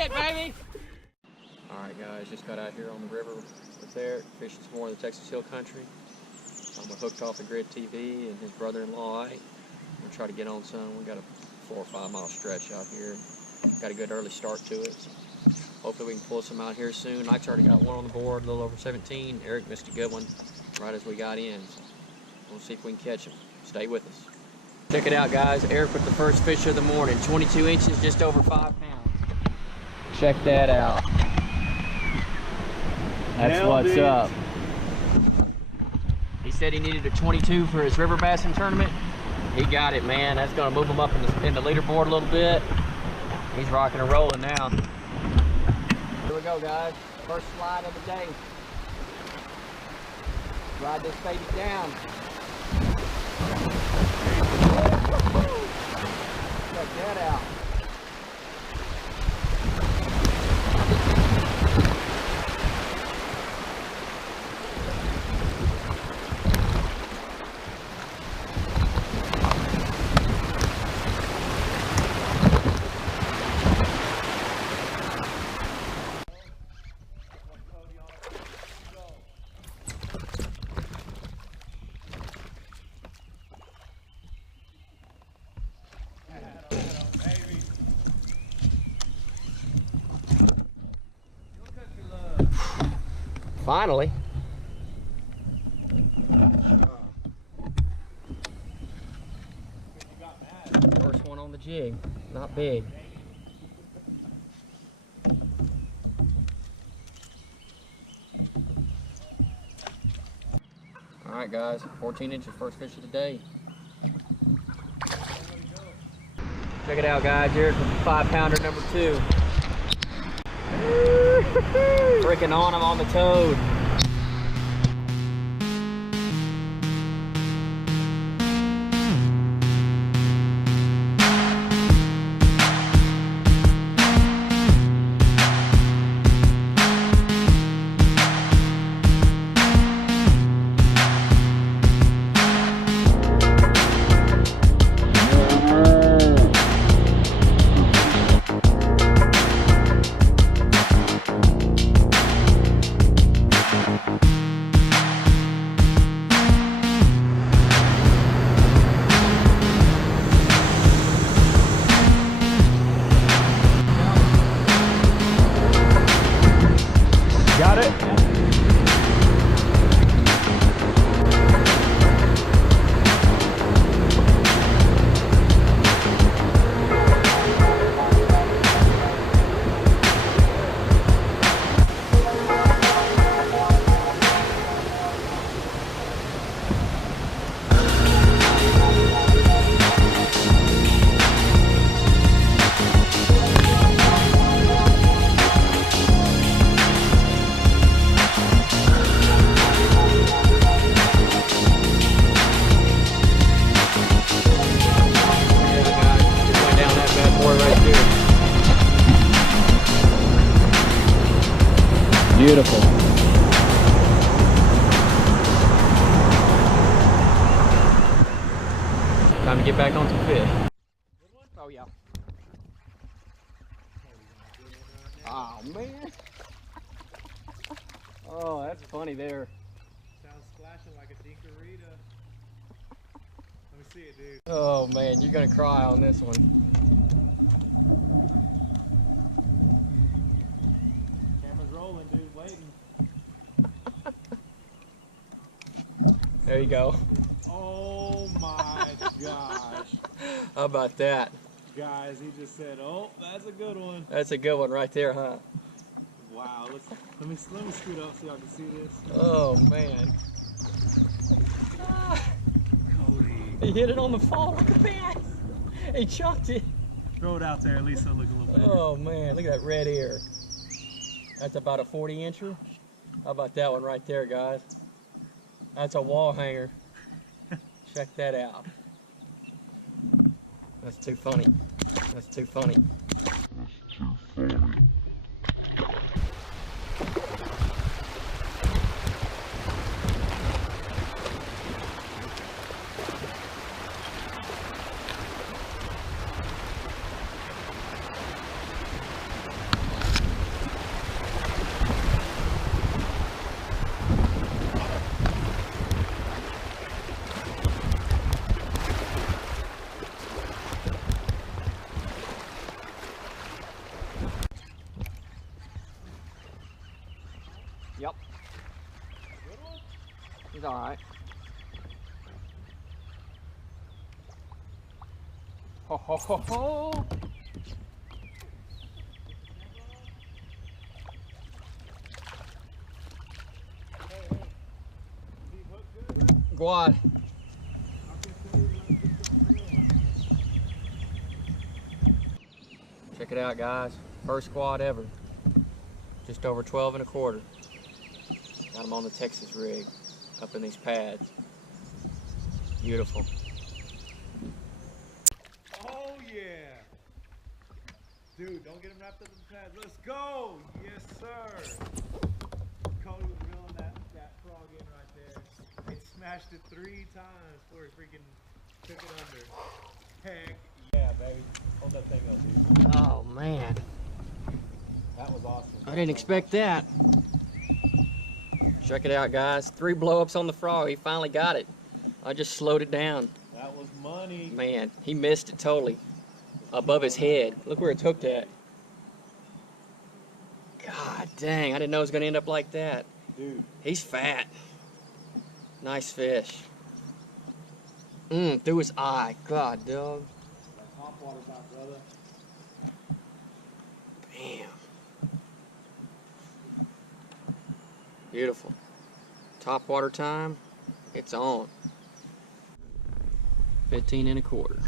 it, baby. All right, guys, just got out here on the river with Eric, fishing some more of the Texas Hill Country. I'm with Hookedoffthegridtv and his brother-in-law, Ike. We're gonna try to get on some. We got a 4 or 5 mile stretch out here. Got a good early start to it. So hopefully we can pull some out here soon. Ike's already got one on the board, a little over 17. Eric missed a good one right as we got in. So we'll see if we can catch him. Stay with us. Check it out, guys. Eric with the first fish of the morning. 22 inches, just over 5 pounds. Check that out. That's what's up. He said he needed a 22 for his river bassing tournament. He got it, man. That's gonna move him up in the leaderboard a little bit. He's rocking and rolling now. Here we go, guys. First slide of the day. Ride this baby down. Check that out. Finally. First one on the jig, not big. All right, guys, 14 inches, first fish of the day. Check it out, guys. Here's the 5-pounder number 2. Freaking on him on the toad. Got it? Beautiful. Time to get back on some fish. Oh yeah. Oh man. Oh, that's funny there. Sounds splashing like a dinkerita. Let me see it, dude. Oh man, you're gonna cry on this one. Rolling, dude, waiting. There you go. Oh my gosh. How about that? Guys, he just said, oh, that's a good one. That's a good one right there, huh? Wow, let me scoot up so y'all can see this. Oh man. Ah, he hit it on the fall. Look at that. He chucked it. Throw it out there, at least it'll look a little better. Oh man, look at that red ear. That's about a 40-incher. How about that one right there, guys? That's a wall hanger. Check that out. That's too funny. That's too funny. That's too funny. He's all right. Ho ho ho ho! Guad. Check it out, guys. First quad ever. Just over 12 1/4. Got him on the Texas rig, up in these pads. Beautiful. Oh yeah. Dude, don't get him wrapped up in the pads. Let's go! Yes, sir. Cody was reeling that frog in right there. It smashed it 3 times before he freaking took it under. Heck yeah, baby. Hold that thing up, dude. Oh man. That was awesome. I didn't expect that. Check it out, guys. 3 blow-ups on the frog. He finally got it. I just slowed it down. That was money. Man, he missed it totally. Above his head. Look where it's hooked at. God dang, I didn't know it was going to end up like that. Dude. He's fat. Nice fish. Through his eye. God, dog. That top water's out, brother. Bam. Beautiful. Top water time. It's on. 15 1/4.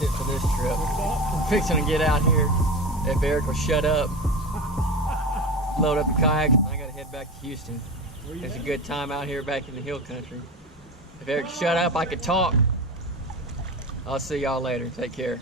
It for this trip. I'm fixing to get out here. If Eric will shut up, load up the kayak. I gotta head back to Houston. It's a good time out here back in the hill country. If Eric shut up, I could talk. I'll see y'all later. Take care.